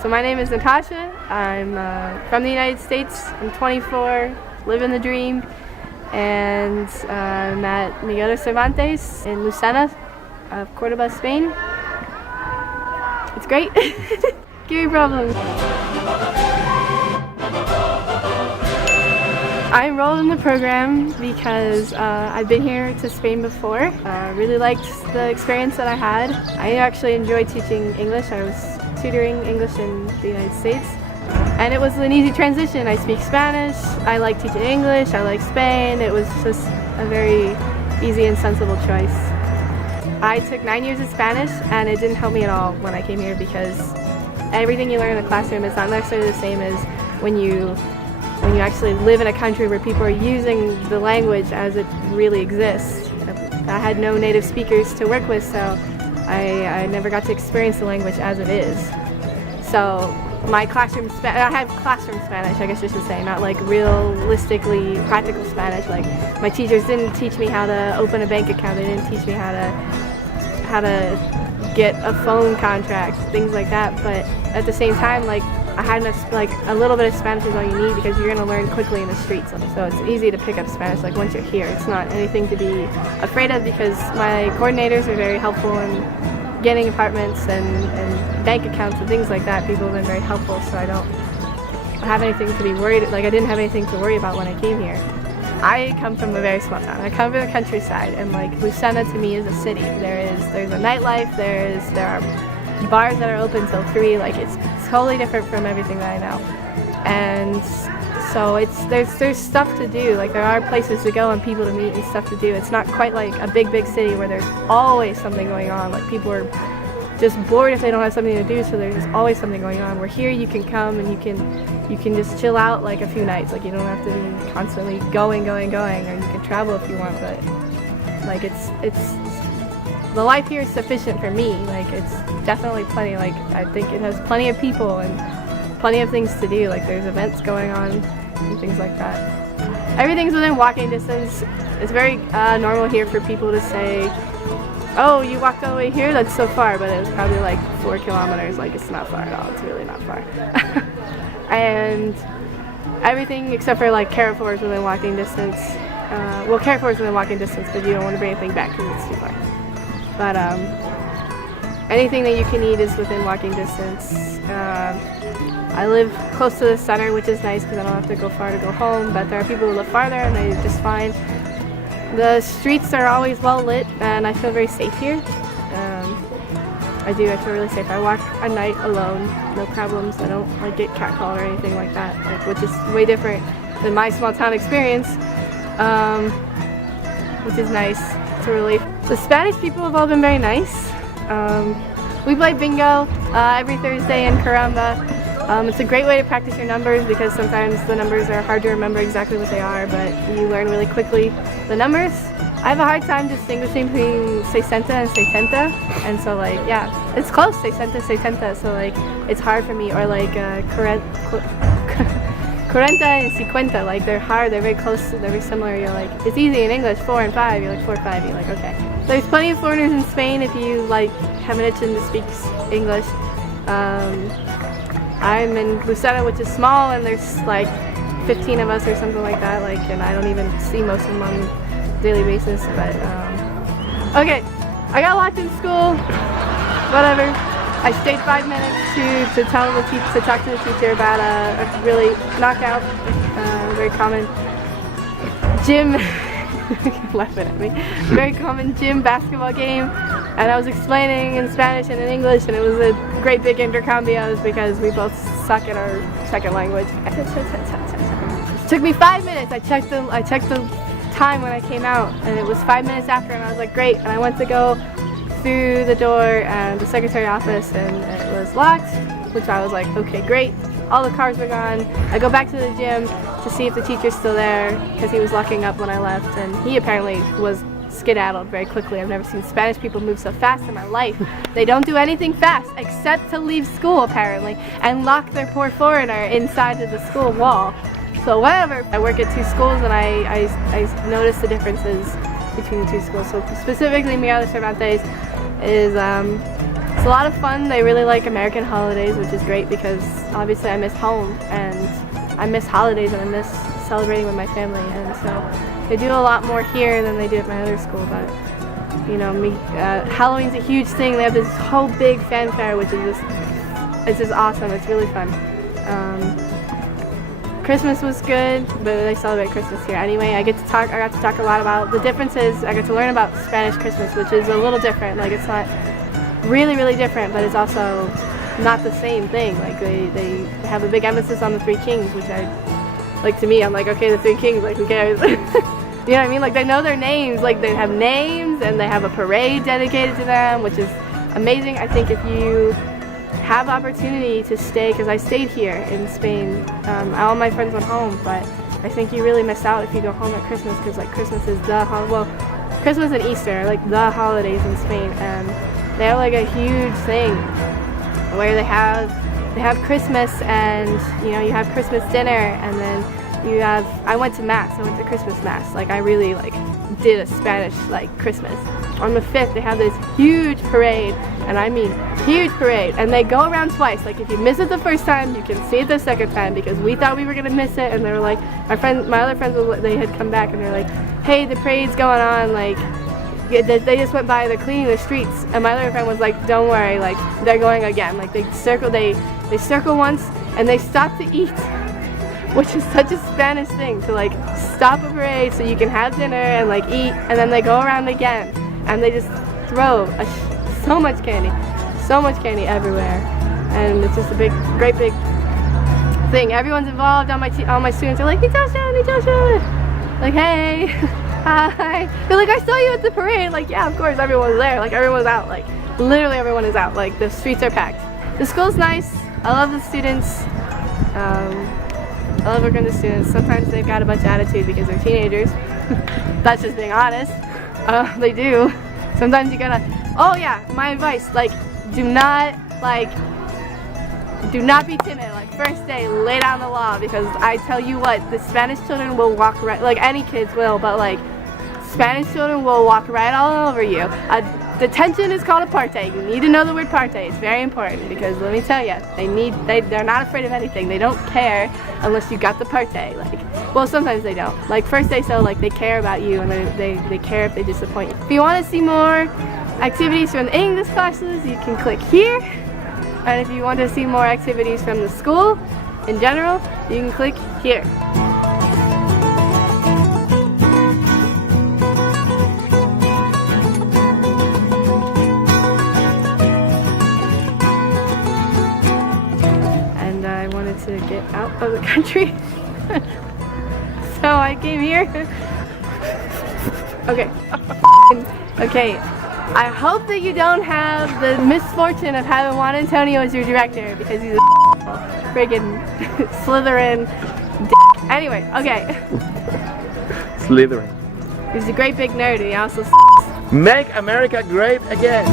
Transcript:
So my name is NiTosha. I'm from the United States. I'm 24, living the dream, and I'm at Miguel de Cervantes in Lucena, Cordoba, Spain. It's great. Guiri problems. I enrolled in the program because I've been here to Spain before. Really liked the experience that I had. I actually enjoy teaching English. I was tutoring English in the United States. And it was an easy transition. I speak Spanish, I like teaching English, I like Spain. It was just a very easy and sensible choice. I took 9 years of Spanish and it didn't help me at all when I came here because everything you learn in the classroom is not necessarily the same as when you actually live in a country where people are using the language as it really exists. I had no native speakers to work with, so I never got to experience the language as it is. So my classroom I had classroom Spanish, I guess you should say, not like realistically practical Spanish. Like my teachers didn't teach me how to open a bank account, they didn't teach me how to get a phone contract, things like that. But at the same time, like I had enough, like a little bit of Spanish is all you need because you're going to learn quickly in the streets. So it's easy to pick up Spanish like once you're here. It's not anything to be afraid of because my coordinators are very helpful in getting apartments and bank accounts and things like that. People have been very helpful, so I don't have anything to be worried, like I didn't have anything to worry about when I came here. I come from a very small town. I come from the countryside, and like Lucena to me is a city. There's a nightlife, there are bars that are open till 3, like it's totally different from everything that I know. And so there's stuff to do, like there are places to go and people to meet and stuff to do. It's not quite like a big city where there's always something going on, like people are just bored if they don't have something to do, so there's just always something going on. Where here you can come and you can just chill out like a few nights, like you don't have to be constantly going, or you can travel if you want, but like it's the life here is sufficient for me. Like it's definitely plenty, like I think it has plenty of people and plenty of things to do, like there's events going on and things like that. Everything's within walking distance. It's very normal here for people to say, oh, you walked all the way here? That's so far, but it was probably like 4 kilometers, like it's not far at all, it's really not far. And everything except for like Carrefour is within walking distance. Well, Carrefour is within walking distance, but you don't want to bring anything back because it's too far. But anything that you can eat is within walking distance. I live close to the center, which is nice because I don't have to go far to go home, but there are people who live farther and they're just fine. The streets are always well lit and I feel very safe here. I feel really safe. I walk at night alone, no problems. I don't like get catcalled or anything like that, like, which is way different than my small town experience, which is nice. It's a relief. The Spanish people have all been very nice. We play bingo every Thursday in Caramba. It's a great way to practice your numbers because sometimes the numbers are hard to remember exactly what they are, but you learn really quickly the numbers. I have a hard time distinguishing between 60 and 70, and so like, yeah, it's close, 60, 70, so like, it's hard for me, or like 40 and 50, like they're hard, they're very close, they're very similar. You're like, it's easy in English, 4 and 5, you're like 4, 5, you're like, okay. There's plenty of foreigners in Spain if you like have an itch to speak English. I'm in Lucena, which is small, and there's like 15 of us or something like that, like, and I don't even see most of them on a daily basis, but okay, I got locked in school, whatever. I stayed 5 minutes to talk to the teacher about a really knockout, very common gym, laughing at me, very common gym basketball game. And I was explaining in Spanish and in English, and it was a great big intercambios because we both suck at our second language. It took me 5 minutes. I checked the time when I came out, and it was 5 minutes after, and I was like, great. And I went to go through the door and the secretary office, and it was locked, which I was like, okay, great. All the cars were gone. I go back to the gym to see if the teacher's still there because he was locking up when I left, and he apparently was skedaddled very quickly. I've never seen Spanish people move so fast in my life. They don't do anything fast except to leave school apparently and lock their poor foreigner inside of the school wall. So whatever. I work at 2 schools and I noticed the differences between the 2 schools. So specifically Miguel de Cervantes is It's a lot of fun. They really like American holidays, which is great because obviously I miss home and I miss holidays and I miss celebrating with my family, and so they do a lot more here than they do at my other school. But you know, Halloween's a huge thing. They have this whole big fanfare, which is just awesome. It's really fun. Christmas was good, but they celebrate Christmas here anyway. I got to talk a lot about the differences. I got to learn about Spanish Christmas, which is a little different. Like, it's not really different, but it's also not the same thing. Like, they have a big emphasis on the Three Kings, which to me, I'm like, okay, the Three Kings, like, who cares? You know what I mean? Like, they know their names. Like, they have names, and they have a parade dedicated to them, which is amazing. I think if you have opportunity to stay, because I stayed here in Spain, all my friends went home, but I think you really miss out if you go home at Christmas, because like Christmas is Christmas and Easter are like the holidays in Spain, and they have like a huge thing where they have Christmas, and you know, you have Christmas dinner, and then I went to Mass. I went to Christmas Mass. Like, I really did a Spanish Christmas. On the 5th, they have this huge parade, and I mean huge parade, and they go around twice. Like, if you miss it the first time, you can see it the second time, because we thought we were gonna miss it, and they were like, my other friends, they had come back, and they're like, hey, the parade's going on, like, they just went by, they're cleaning the streets, and my other friend was like, don't worry, like, they're going again. Like, they circle once, and they stop to eat, which is such a Spanish thing, to like stop a parade so you can have dinner and like eat, and then they go around again, and they just throw so much candy everywhere, and it's just a great big thing. Everyone's involved. All my students are like, NiTosha, like, hey, hi. They're like, I saw you at the parade. Like, yeah, of course, everyone's there. Like, everyone's out. Like, literally everyone is out. Like, the streets are packed. The school's nice. I love the students. I love working with the students. Sometimes they've got a bunch of attitude because they're teenagers. That's just being honest. They do. Sometimes you gotta, oh yeah, my advice, like, do not be timid. Like, first day, lay down the law, because I tell you what, the Spanish children will walk right, like any kids will, but like, Spanish children will walk right all over you. Detention is called a parte. You need to know the word parte. It's very important, because let me tell you, they're not afraid of anything. They don't care unless you got the parte. Like, well, sometimes they don't. Like, first day, so like, they care about you, and they care if they disappoint you. If you want to see more activities from the English classes, you can click here. And if you want to see more activities from the school in general, you can click here. To get out of the country, so I came here. Okay, I hope that you don't have the misfortune of having Juan Antonio as your director, because he's a friggin' Slytherin dick. Anyway, okay. Slytherin. He's a great big nerd, and he also Make America great again.